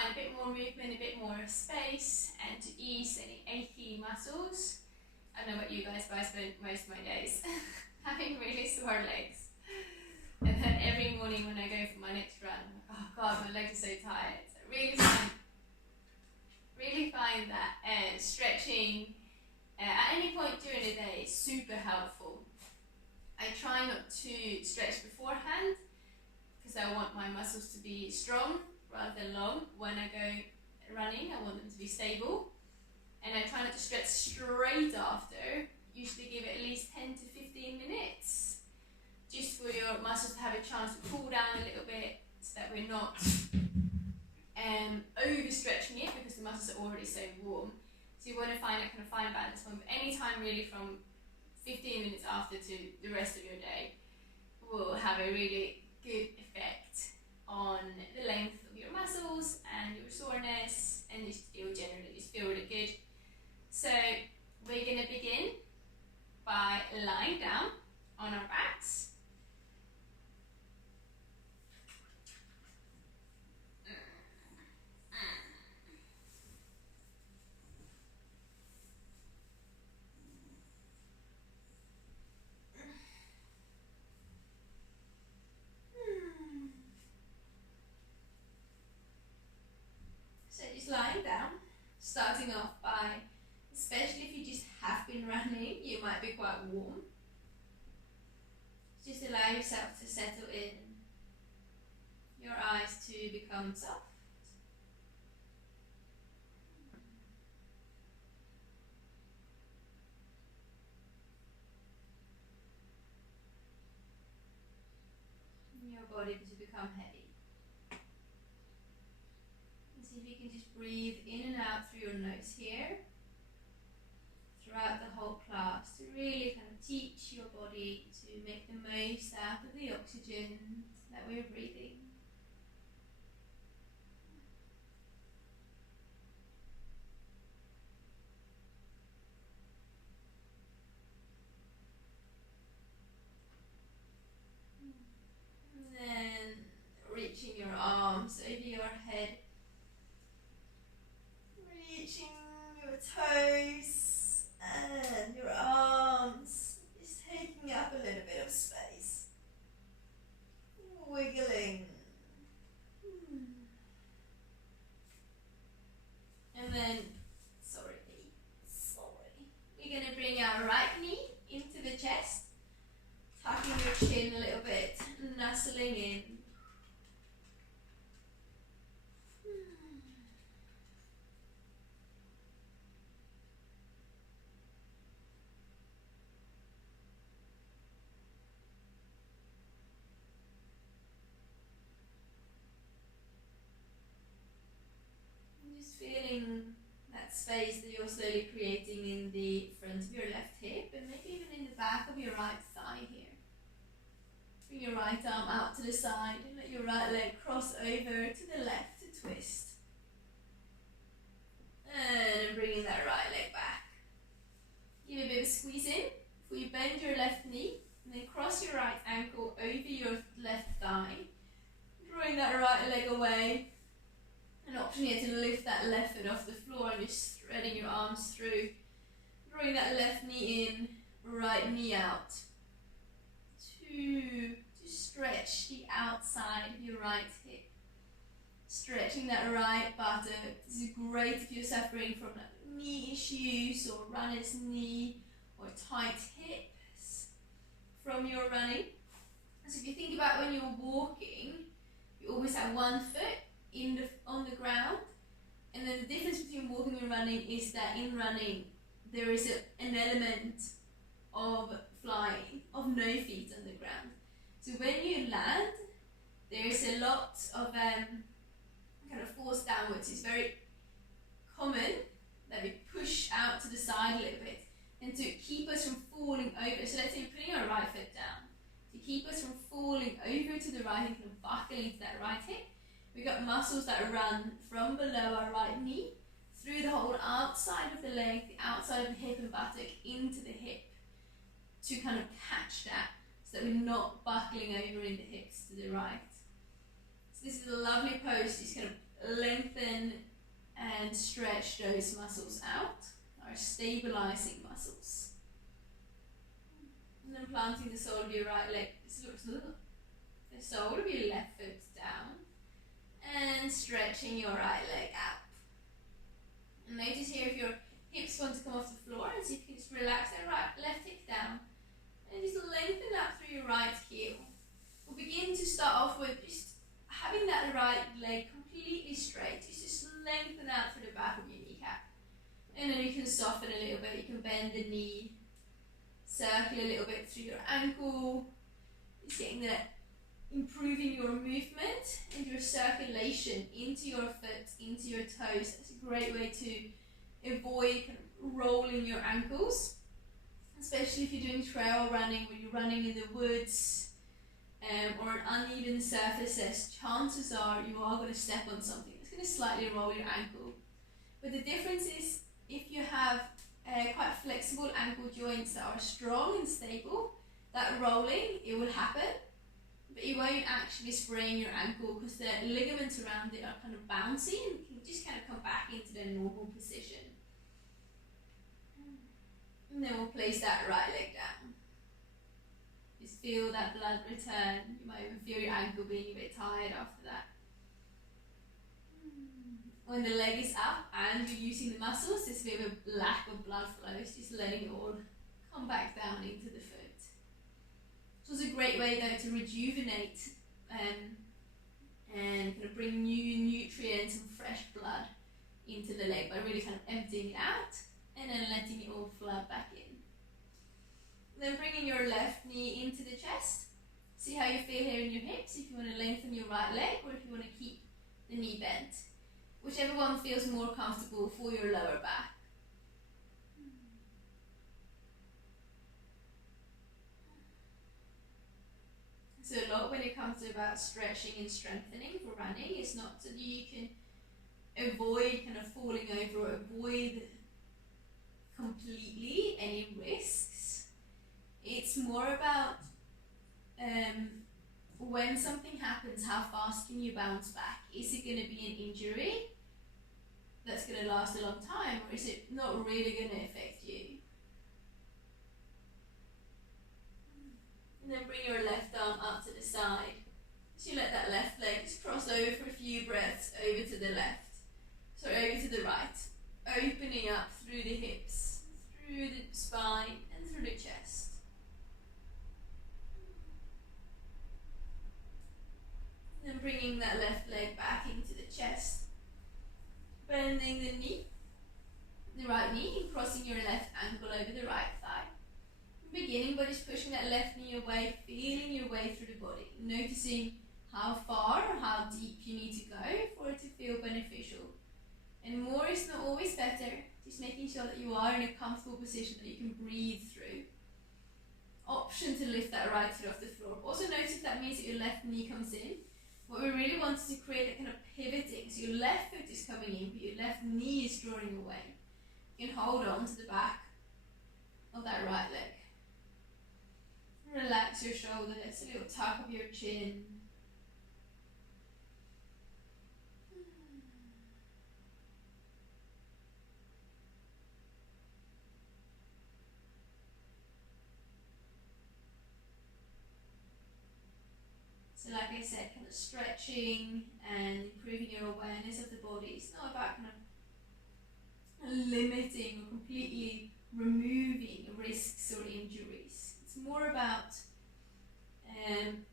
find a bit more movement, a bit more space, and to ease any achy muscles. I don't know what you guys, but I spend most of my days having really sore legs. And then every morning when I go for my next run, oh God, my legs are so tired. So really find that stretching at any point during the day is super helpful. I try not to stretch beforehand because I want my muscles to be strong rather than long. When I go running, I want them to be stable. And I try not to stretch straight after. Usually give it at least 10 to 15 minutes just for your muscles to have a chance to cool down a little bit so that we're not overstretching it because the muscles are already so warm. So you want to find a kind of fine balance point. Any time really from 15 minutes after to the rest of your day will have a really good effect on the length of your muscles and your soreness, and it will generally just feel really good. So we're going to begin by lying down on our backs. So just lying down, starting off by, especially if you just have been running, you might be quite warm. Just allow yourself to settle in, your eyes to become soft. Your body to become heavy. And see if you can just breathe in and out through your nose here throughout the whole class to really kind of teach your body to make the most out of the oxygen that we're breathing. And then reaching your arms over your head, reaching your toes and your arms, just taking up a little bit of space, wiggling. And then, we're going to bring our right knee into the chest, tucking your chin a little bit, nestling in. Just feeling that space that you're slowly creating in the front of your left hip and maybe even in the back of your right thigh here. Bring your right arm out to the side and let your right leg cross over to the left to twist. And bringing that right leg back. Give a bit of a squeeze in. Before you bend your left knee and then cross your right ankle over your left thigh. Drawing that right leg away. An option here to lift that left foot off the floor and just spreading your arms through. Drawing that left knee in, right knee out. To stretch the outside of your right hip. Stretching that right buttock. This is great if you're suffering from knee issues or runner's knee or tight hips from your running. So if you think about when you're walking, you always have one foot on the ground, and then the difference between walking and running is that in running there is an element of flying, of no feet on the ground. So when you land, there is a lot of kind of force downwards. It's very common that we push out to the side a little bit, and to keep us from falling over. So let's say we're putting our right foot down. To keep us from falling over to the right and kind of buckling to that right hip, we've got muscles that run from below our right knee, through the whole outside of the leg, the outside of the hip and buttock, into the hip, to kind of catch that, so that we're not buckling over in the hips to the right. So this is a lovely pose, just kind of lengthen and stretch those muscles out, our stabilising muscles. And then planting the sole of your right leg, the sole of your left foot down, and stretching your right leg out. And notice here if your hips want to come off the floor, and see if you can just relax that left hip down, and just lengthen up through your right heel. We'll begin to start off with just having that right leg completely straight. Just lengthen out through the back of your kneecap. And then you can soften a little bit. You can bend the knee, circle a little bit through your ankle. Just getting that, improving your movement and your circulation into your foot, into your toes. That's a great way to avoid kind of rolling your ankles, especially if you're doing trail running, when you're running in the woods, or an uneven surfaces. Chances are you are going to step on something that's going to slightly roll your ankle. But the difference is, if you have quite flexible ankle joints that are strong and stable, that rolling, it will happen, but you won't actually sprain your ankle because the ligaments around it are kind of bouncy and can just kind of come back into their normal position. And then we'll place that right leg down. Just feel that blood return. You might even feel your ankle being a bit tired after that. When the leg is up and you're using the muscles, there's a bit of a lack of blood flow. It's just letting it all come back down into the foot. So it's a great way though to rejuvenate and kind of bring new nutrients and fresh blood into the leg by really kind of emptying it out and then letting it all flood back in. Then bringing your left knee into the chest. See how you feel here in your hips, if you want to lengthen your right leg or if you want to keep the knee bent. Whichever one feels more comfortable for your lower back. So a lot when it comes to about stretching and strengthening for running, it's not so that you can avoid kind of falling over or avoid completely any risks. It's more about when something happens, how fast can you bounce back? Is it going to be an injury that's going to last a long time, or is it not really going to affect you? And then bring your left arm up to the side. So you let that left leg just cross over for a few breaths over to the left. Sorry, over to the right. Opening up through the hips, through the spine, and through the chest. And then bringing that left leg back into the chest. Bending the knee, the right knee, and crossing your left ankle over the right thigh. Beginning by just pushing that left knee away, feeling your way through the body, noticing how far or how deep you need to go for it to feel beneficial. And more is not always better, just making sure that you are in a comfortable position that you can breathe through. Option to lift that right foot off the floor. Also notice if that means that your left knee comes in. What we really want is to create a kind of pivoting, so your left foot is coming in, but your left knee is drawing away. You can hold on to the back of that right leg. Relax your shoulders, a little tuck of your chin. So like I said, kind of stretching and improving your awareness of the body. It's not about kind of limiting or completely removing risks or injuries. It's more about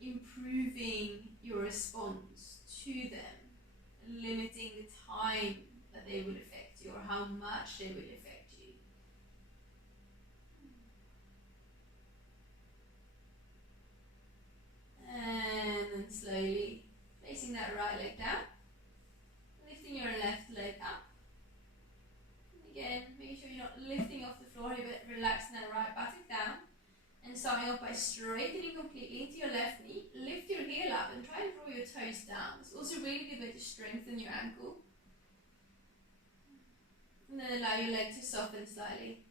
improving your response to them, limiting the time that they will affect you or how much they will affect you. And then slowly placing that right leg down, lifting your left leg up. And again, make sure you're not lifting off the floor here, but relaxing that right buttock down. And starting off by straightening completely into your left knee. Lift your heel up and try and draw your toes down. It's also a really good way to strengthen your ankle. And then allow your leg to soften slightly.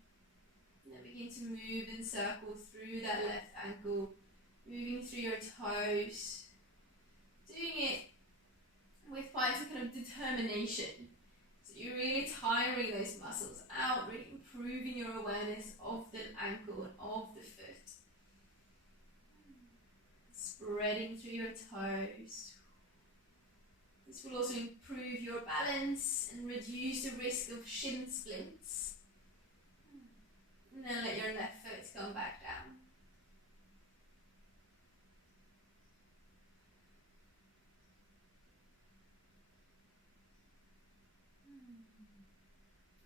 And then begin to move and circle through that left ankle, moving through your toes. Doing it with quite a kind of determination. So you're really tiring those muscles out, really improving your awareness of the ankle and of the foot. Spreading through your toes. This will also improve your balance and reduce the risk of shin splints. And then let your left foot come back down.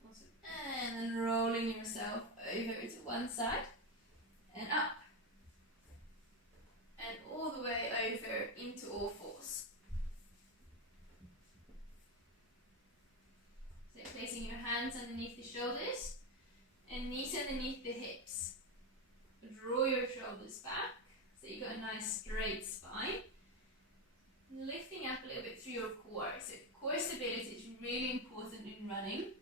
Awesome. And then rolling yourself over to one side and up. And all the way over into all fours. So placing your hands underneath the shoulders and knees underneath the hips. Draw your shoulders back so you've got a nice straight spine. Lifting up a little bit through your core. So core stability is really important in running.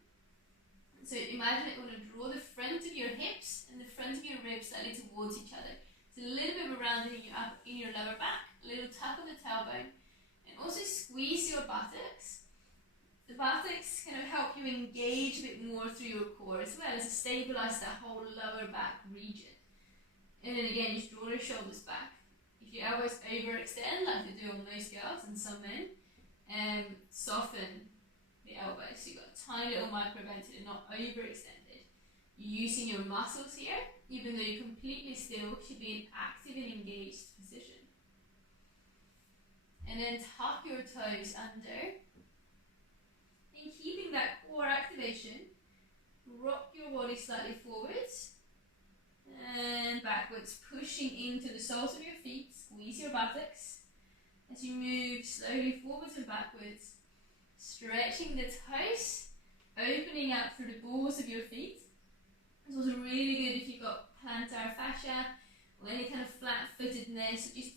So imagine you want to draw the front of your hips and the front of your ribs slightly towards each other. So a little bit of a rounding in your lower back, a little tuck of the tailbone, and also squeeze your buttocks. The buttocks kind of help you engage a bit more through your core as well as to stabilize that whole lower back region. And then again, just draw your shoulders back. If your elbows overextend, like they do on most girls and some men, soften the elbows. So you've got a tiny little micro bend so they're not overextended. You're using your muscles here, even though you're completely still, should be in active and engaged position. And then tuck your toes under. And keeping that core activation, rock your body slightly forwards and backwards, pushing into the soles of your feet. Squeeze your buttocks as you move slowly forwards and backwards, stretching the toes, opening out through the balls of your feet. It's also really good if you've got plantar fascia or any kind of flat-footedness, or just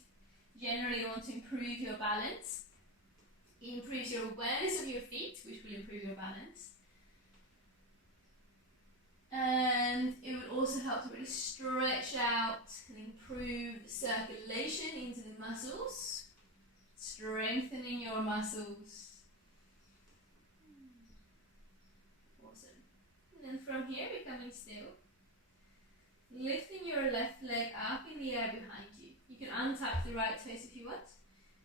generally want to improve your balance. It improves your awareness of your feet, which will improve your balance. And it would also help to really stretch out and improve the circulation into the muscles, strengthening your muscles. Awesome. And then from here, becoming still, lifting your left leg up in the air behind you. You can untap the right toes if you want.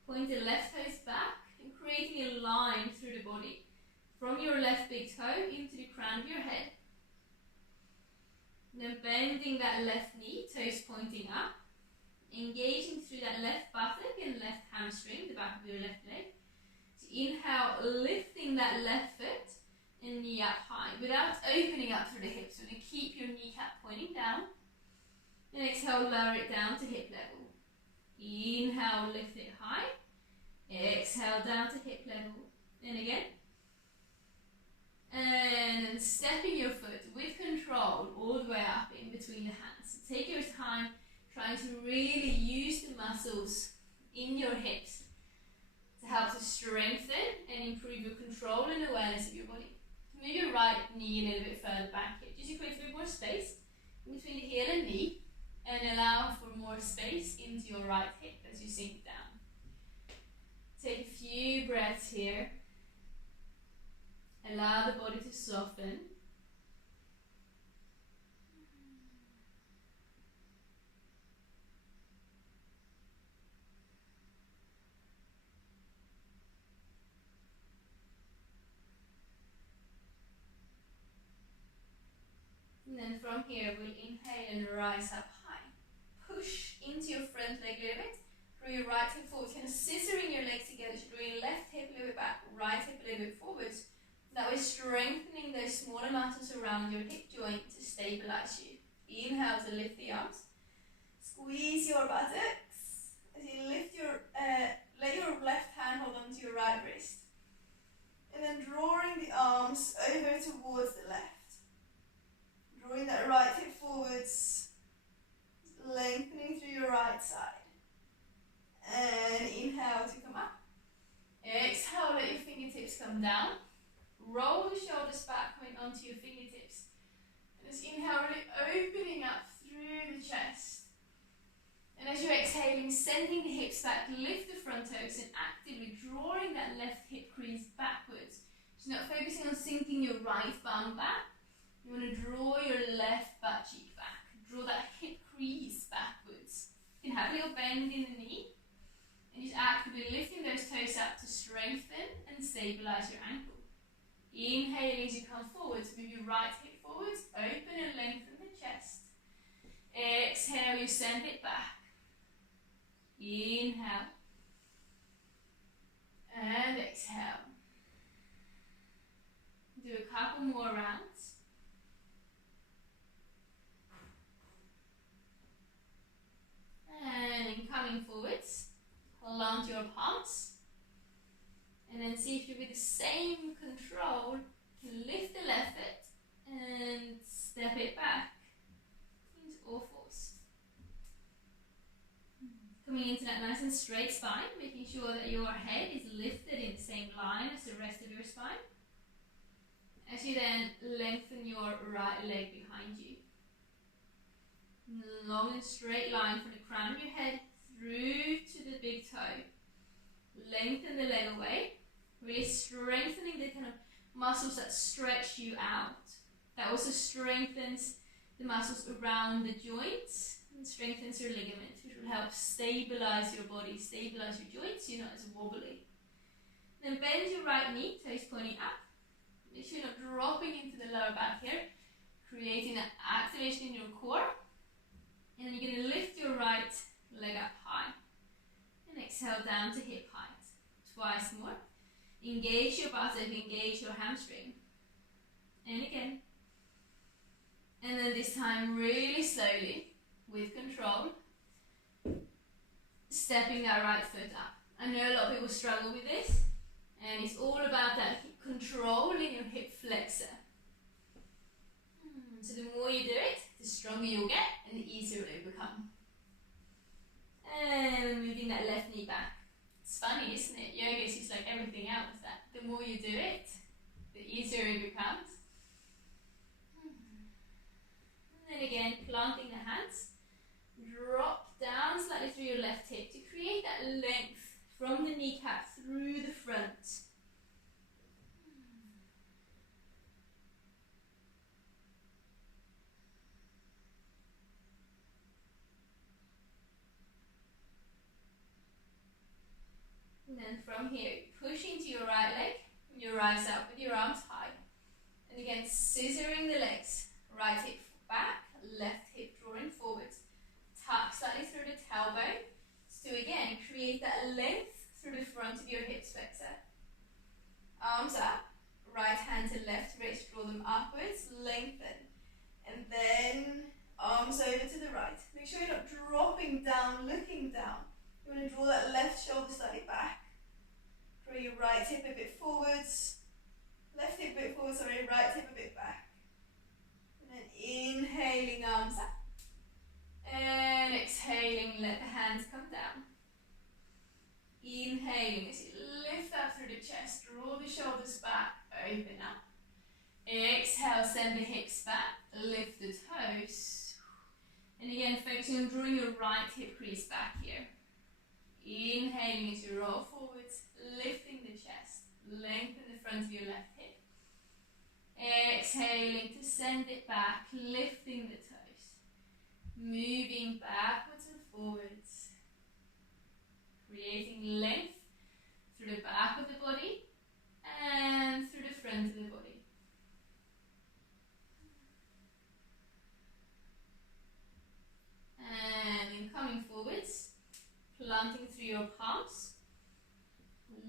Point the left toes back and creating a line through the body from your left big toe into the crown of your head. Then bending that left knee, toes pointing up, engaging through that left buttock and left hamstring, the back of your left leg. So inhale, lifting that left foot and knee up high without opening up through the hips. So keep your kneecap pointing down. And exhale, lower it down to hip level. Inhale, lift it high. Exhale, down to hip level. And again. And then stepping your foot with control all the way up in between the hands. So take your time trying to really use the muscles in your hips to help to strengthen and improve your control and awareness of your body. Move your right knee a little bit further back here, just to create a bit more space in between the heel and knee, and allow for more space into your right hip as you sink down. Take a few breaths here. Allow the body to soften. And then from here, we'll inhale and rise up high. Push into your front leg a little bit. Draw your right hip forward, kind of scissoring your legs together. So draw your left hip a little bit back, right hip a little bit forwards. That way strengthening those smaller muscles around your hip joint to stabilize you. Inhale to lift the arms. Squeeze your buttocks as you lift your, let your left hand hold onto your right wrist. And then drawing the arms over towards the left. Drawing that right hip forwards, lengthening through your right side. And inhale to come up. Exhale, let your fingertips come down. Roll the shoulders back, coming onto your fingertips. And just inhale, really opening up through the chest. And as you're exhaling, sending the hips back, lift the front toes and actively drawing that left hip crease backwards. So not focusing on sinking your right bum back. You want to draw your left butt cheek back. Draw that hip crease backwards. You can have a little bend in the knee. And just actively lifting those toes up to strengthen and stabilise your ankle. Inhale as you come forwards, move your right hip forwards, open and lengthen the chest. Exhale, you send it back. Inhale. And exhale. Do a couple more rounds. And in coming forwards, plant your palms. And then see if you, with the same control, can lift the left foot and step it back into all fours. Coming into that nice and straight spine, making sure that your head is lifted in the same line as the rest of your spine. As you then lengthen your right leg behind you. Long and straight line from the crown of your head through to the big toe. Lengthen the leg away. Really strengthening the kind of muscles that stretch you out. That also strengthens the muscles around the joints and strengthens your ligaments, which will help stabilize your body, stabilize your joints so you're not as wobbly. Then bend your right knee, toes pointing up. Make sure you're not dropping into the lower back here, creating that activation in your core. And then you're going to lift your right leg up high. And exhale down to hip height. Twice more. Engage your buttock, engage your hamstring. And again. And then this time really slowly, with control, stepping that right foot up. I know a lot of people struggle with this. And it's all about that control in your hip flexor. So the more you do it, the stronger you'll get and the easier it will become. And moving that left knee back. It's funny, isn't it? Yoga is just like everything else. That the more you do it, the easier it becomes. And then again, planting the hands. Drop down slightly through your left hip to create that length from the kneecap through the front. And then from here, push into your right leg, you rise up with your arms high. And again, scissoring the legs, right hip back, left hip drawing forwards. Tuck slightly through the tailbone. So again, create that length through the front of your hip flexor. Arms up, right hand to left wrist, draw them upwards, lengthen. And then arms over to the right. Make sure you're not dropping down, looking down. You want to draw that left shoulder slightly back. Draw your right hip a bit forwards. Left hip a bit forward, sorry, right hip a bit back. And then inhaling, arms up. And exhaling, let the hands come down. Inhaling as you lift up through the chest, draw the shoulders back, open up. Exhale, send the hips back, lift the toes. And again, focusing on drawing your right hip crease back here. Inhaling as you roll forwards, lifting the chest, lengthen the front of your left hip. Exhaling to send it back, lifting the toes. Moving backwards and forwards. Creating length through the back of the body and through the front of the body. And then coming forwards, planting through your palms,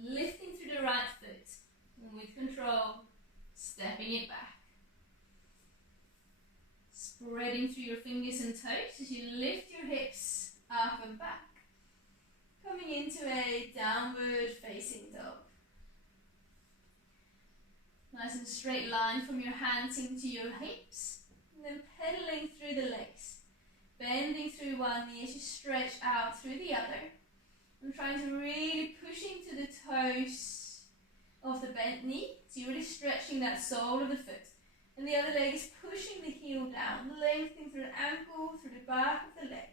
lifting through the right foot, and with control, stepping it back. Spreading through your fingers and toes as you lift your hips up and back. Coming into a downward facing dog. Nice and straight line from your hands into your hips, and then pedaling through the legs. Bending through one knee as you stretch out through the other. And trying to really push into the toes of the bent knee. So you're really stretching that sole of the foot. And the other leg is pushing the heel down, lengthening through the ankle, through the back of the leg.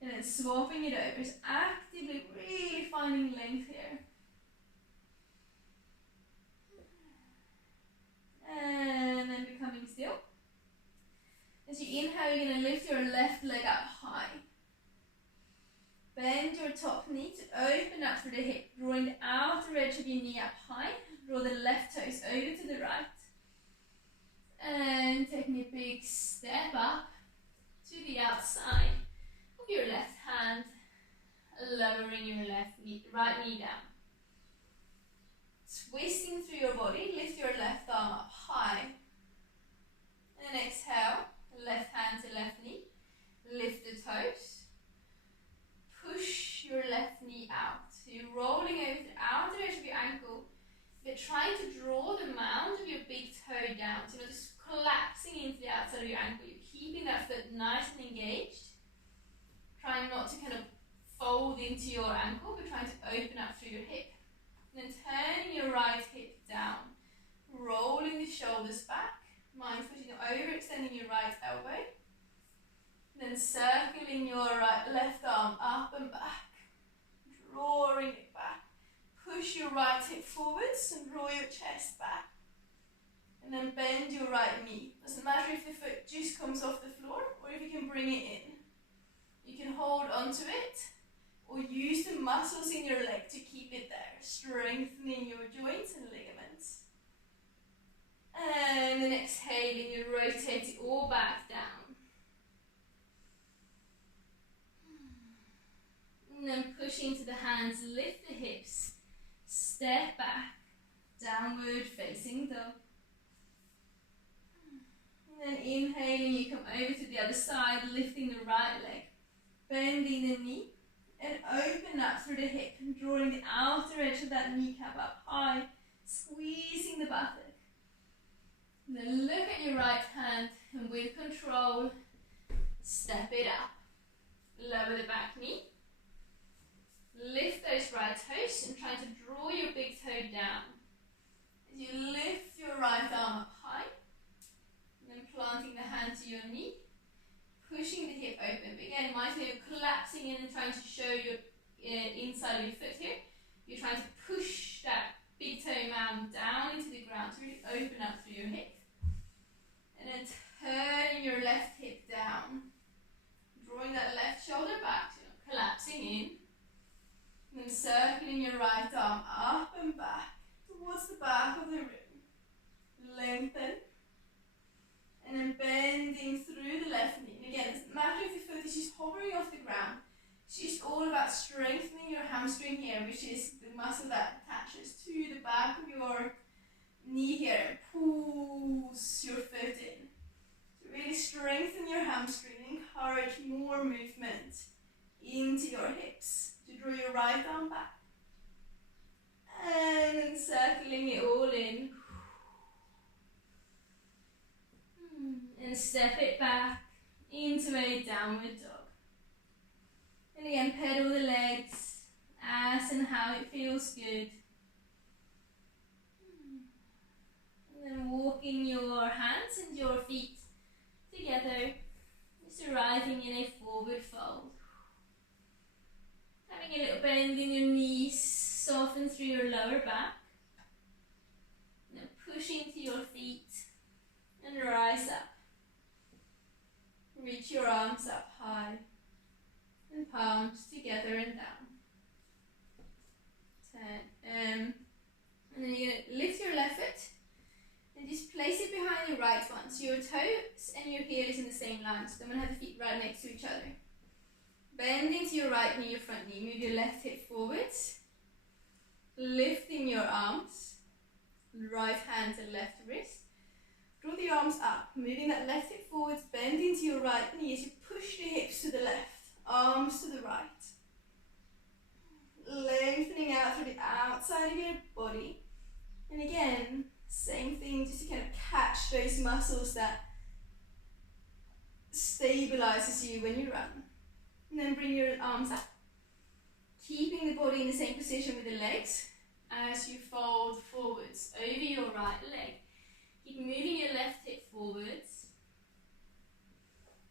And then swapping it over, so actively really finding length here. And then becoming still. As you inhale, you're going to lift your left leg up high. Bend your top knee to open up through the hip, drawing the outer edge of your knee up high. Draw the left toes over to the right. And taking a big step up to the outside of your left hand, lowering your right knee down. Twisting through your body, lift your left arm up high. And then exhale, left hand to left knee. Lift the toes. Push your left knee out. So you're rolling over the outer edge of your ankle, but trying to draw the mound of your big toe down. So you're not just collapsing into the outside of your ankle. You're keeping that foot nice and engaged. Trying not to kind of fold into your ankle, but trying to open up through your hip. And then turning your right hip down. Rolling the shoulders back. Mindful, overextending your right elbow. Then circling your left arm up and back. Drawing it back. Push your right hip forwards and draw your chest back. And then bend your right knee. Doesn't matter if the foot just comes off the floor or if you can bring it in. You can hold onto it or use the muscles in your leg to keep it there, strengthening your joints and ligaments. And then exhaling, you rotate it all back down. And then push into the hands, lift the hips, step back, downward facing dog. And then inhaling, you come over to the other side, lifting the right leg, bending the knee, and open up through the hip, drawing the outer edge of that kneecap up high, squeezing the buttock. And then look at your right hand, and with control, step it up. Lower the back knee. Lift those right toes and try to draw your big toe down. As you lift your right arm up high, and then planting the hand to your knee, pushing the hip open. But again, mindful you're collapsing in and trying to show your inside of your foot here. You're trying to push that big toe mound down into the ground to really open up through your hip. And then turning your left hip down, drawing that left shoulder back, so you're not collapsing in. And then circling your right arm up and back towards the back of the rib. Lengthen. And then bending through the left knee. And again, it doesn't matter if the foot is just hovering off the ground. It's just all about strengthening your hamstring here, which is the muscle that attaches to the back of your knee here and pulls your foot in. So really strengthen your hamstring and encourage more movement into your hips. To draw your right arm back. And then circling it all in. And step it back into a downward dog. And again, pedal the legs as and how it feels good. And then walking your hands and your feet together, just arriving in a forward fold. Having a little bend in your knees, soften through your lower back. And then push into your feet and rise up. Reach your arms up high and palms together and down. 10. And then you're going to lift your left foot and just place it behind the right one. So your toes and your heel is in the same line. So I'm going to have the feet right next to each other. Bend into your right knee, your front knee. Move your left hip forwards. Lifting your arms. Right hand to left wrist. Draw the arms up. Moving that left hip forwards. Bend into your right knee as you push the hips to the left. Arms to the right. Lengthening out through the outside of your body. And again, same thing, just to kind of catch those muscles that stabilizes you when you run. And then bring your arms up, keeping the body in the same position with the legs as you fold forwards over your right leg. Keep moving your left hip forwards.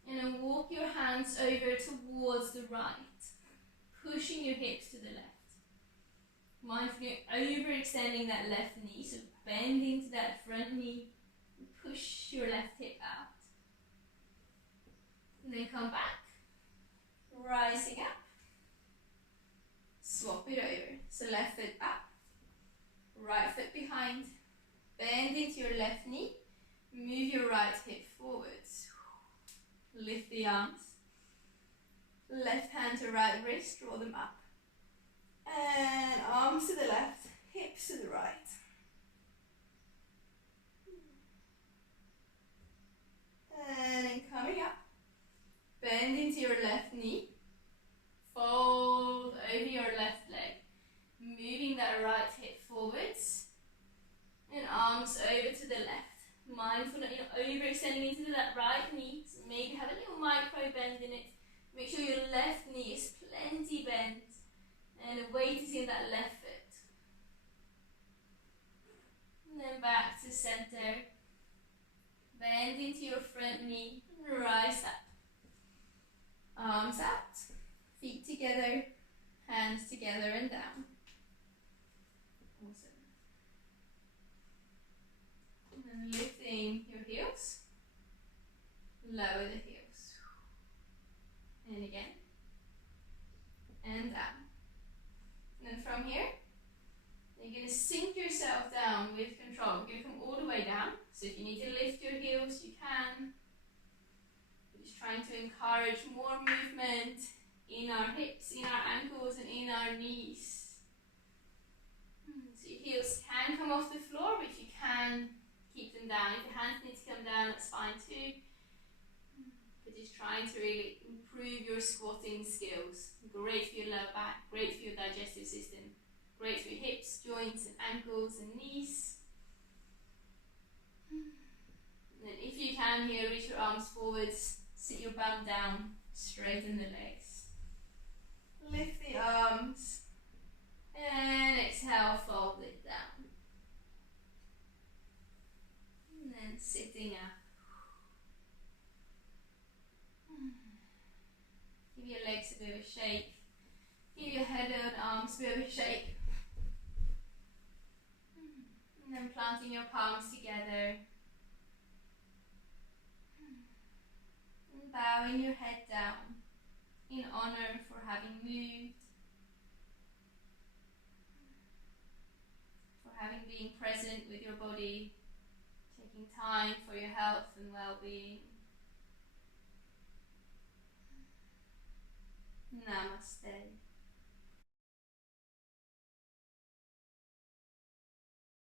And then walk your hands over towards the right. pushing your hips to the left. Mindfully overextending that left knee, so bend into that front knee, and push your left hip out. And then come back, rising up, swap it over. So left foot up, right foot behind, bend into your left knee, move your right hip forwards, lift the arms, left hand to right wrist, draw them up, and arms to the left, hips to the right. And then coming up, bend into your left knee, fold over your left leg, moving that right hip forwards, and arms over to the left. Mindful that you're overextending into that right knee, so maybe have a little micro bend in it. Make sure your left knee is plenty bent, and the weight is in that left foot. And then back to center. Bend into your front knee, rise up. Arms out, feet together, hands together and down. Awesome. And then lifting your heels, lower the heels. And again, and down. And then from here, you're going to sink yourself down with control. You're going to come all the way down. So if you need to lift your heels, you can. We're just trying to encourage more movement in our hips, in our ankles, and in our knees. So your heels can come off the floor, but you can keep them down. If your hands need to come down, that's fine too. But just trying to really improve your squatting skills. Great for your lower back, great for your digestive system, great for your hips, joints, and ankles and knees. And then if you can here, reach your arms forwards, sit your bum down, straighten the legs. Lift the arms, and exhale, fold it down. And then sitting up. Give your legs a bit of a shake. Give your head and arms a bit of a shake. And then planting your palms together. And bowing your head down in honor for having moved, for having been present with your body, taking time for your health and well-being. Namaste.